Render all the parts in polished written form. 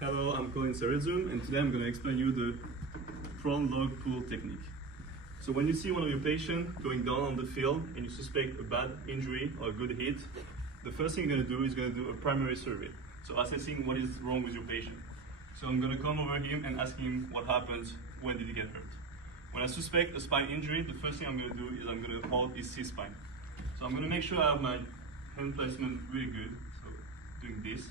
Hello, I'm Colin Cerizum, and today I'm going to explain you the front log pull technique. So when you see one of your patients going down on the field and you suspect a bad injury or a good hit, the first thing you're going to do is going to do a primary survey. So assessing what is wrong with your patient. So I'm going to come over him and ask him what happened, when did he get hurt. When I suspect a spine injury, the first thing I'm going to do is I'm going to hold his C-spine. So I'm going to make sure I have my hand placement really good, so doing this.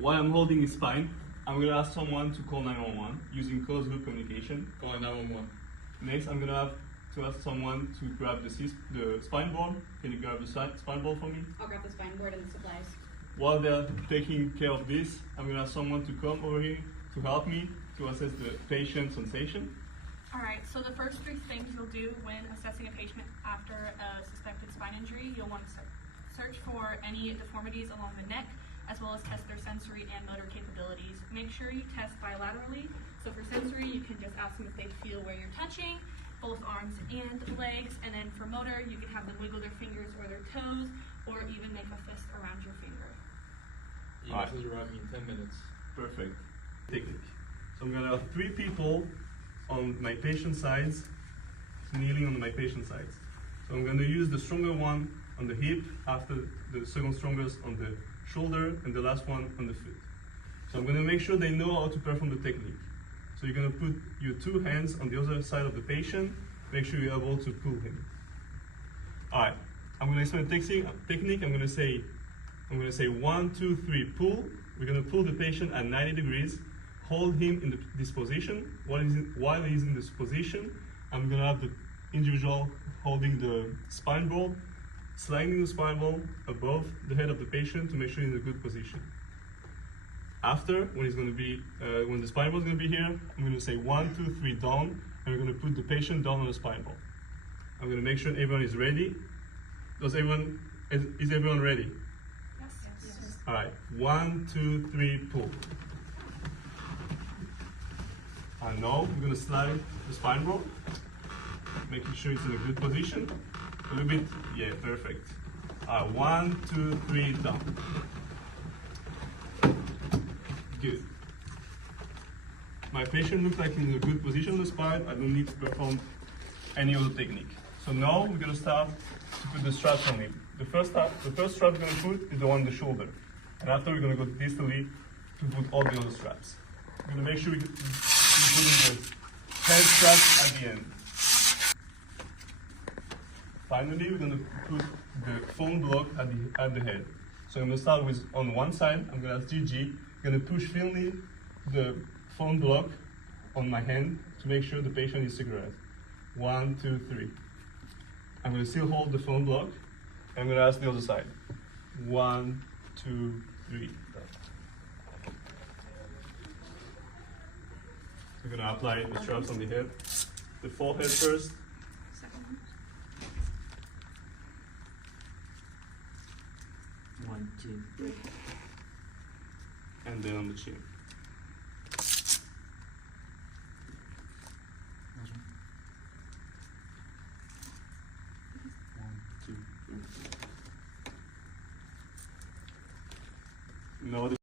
While I'm holding his spine, I'm going to ask someone to call 911 using closed loop communication. Calling 911. Next, I'm going to have to ask someone to grab the spine board. Can you grab the spine board for me? I'll grab the spine board and the supplies. While they're taking care of this, I'm going to ask someone to come over here to help me to assess the patient's sensation. Alright, so the first three things you'll do when assessing a patient after a suspected spine injury, you'll want to search for any deformities along the neck, as well as test their sensory and motor capabilities. Make sure you test bilaterally. So for sensory, you can just ask them if they feel where you're touching, both arms and legs. And then for motor, you can have them wiggle their fingers or their toes, or even make a fist around your finger. This is arriving in 10 minutes. Perfect. Technique. So I'm going to have 3 people on my patient sides, kneeling on my patient sides. So I'm going to use the stronger one on the hip, after the second strongest on the shoulder, and the last one on the foot. So I'm going to make sure they know how to perform the technique. So you're going to put your 2 hands on the other side of the patient, make sure you're able to pull him. Alright, I'm going to explain the technique. I'm going to say 1, 2, 3, pull. We're going to pull the patient at 90 degrees, hold him in this position. While he's in this position, I'm going to have the individual holding the spine board, sliding the spine board above the head of the patient to make sure he's in a good position. After, when the spine board is going to be here, I'm going to say 1, 2, 3 down, and we're going to put the patient down on the spine board. I'm going to make sure everyone is ready. Is everyone ready? Yes. All right, 1, 2, 3, pull. And now we're going to slide the spine board, making sure it's in a good position. A little bit, yeah, perfect. 1, 2, 3, down. Good. My patient looks like he's in a good position on the spine. I don't need to perform any other technique. So now we're going to start to put the straps on him. The first strap we're going to put is the one on the shoulder. And after we're going to go distally to put all the other straps. We're going to make sure we put the head straps at the end. Finally, we're going to put the phone block at the head. So I'm going to start with, on one side, I'm going to ask Gigi, I'm going to push firmly the phone block on my hand to make sure the patient is secured. 1, 2, 3. I'm going to still hold the phone block, and I'm going to ask the other side. 1, 2, 3. We're going to apply the straps on the head. The forehead first. Second one. 1, 2, 3. And then on the chin. No,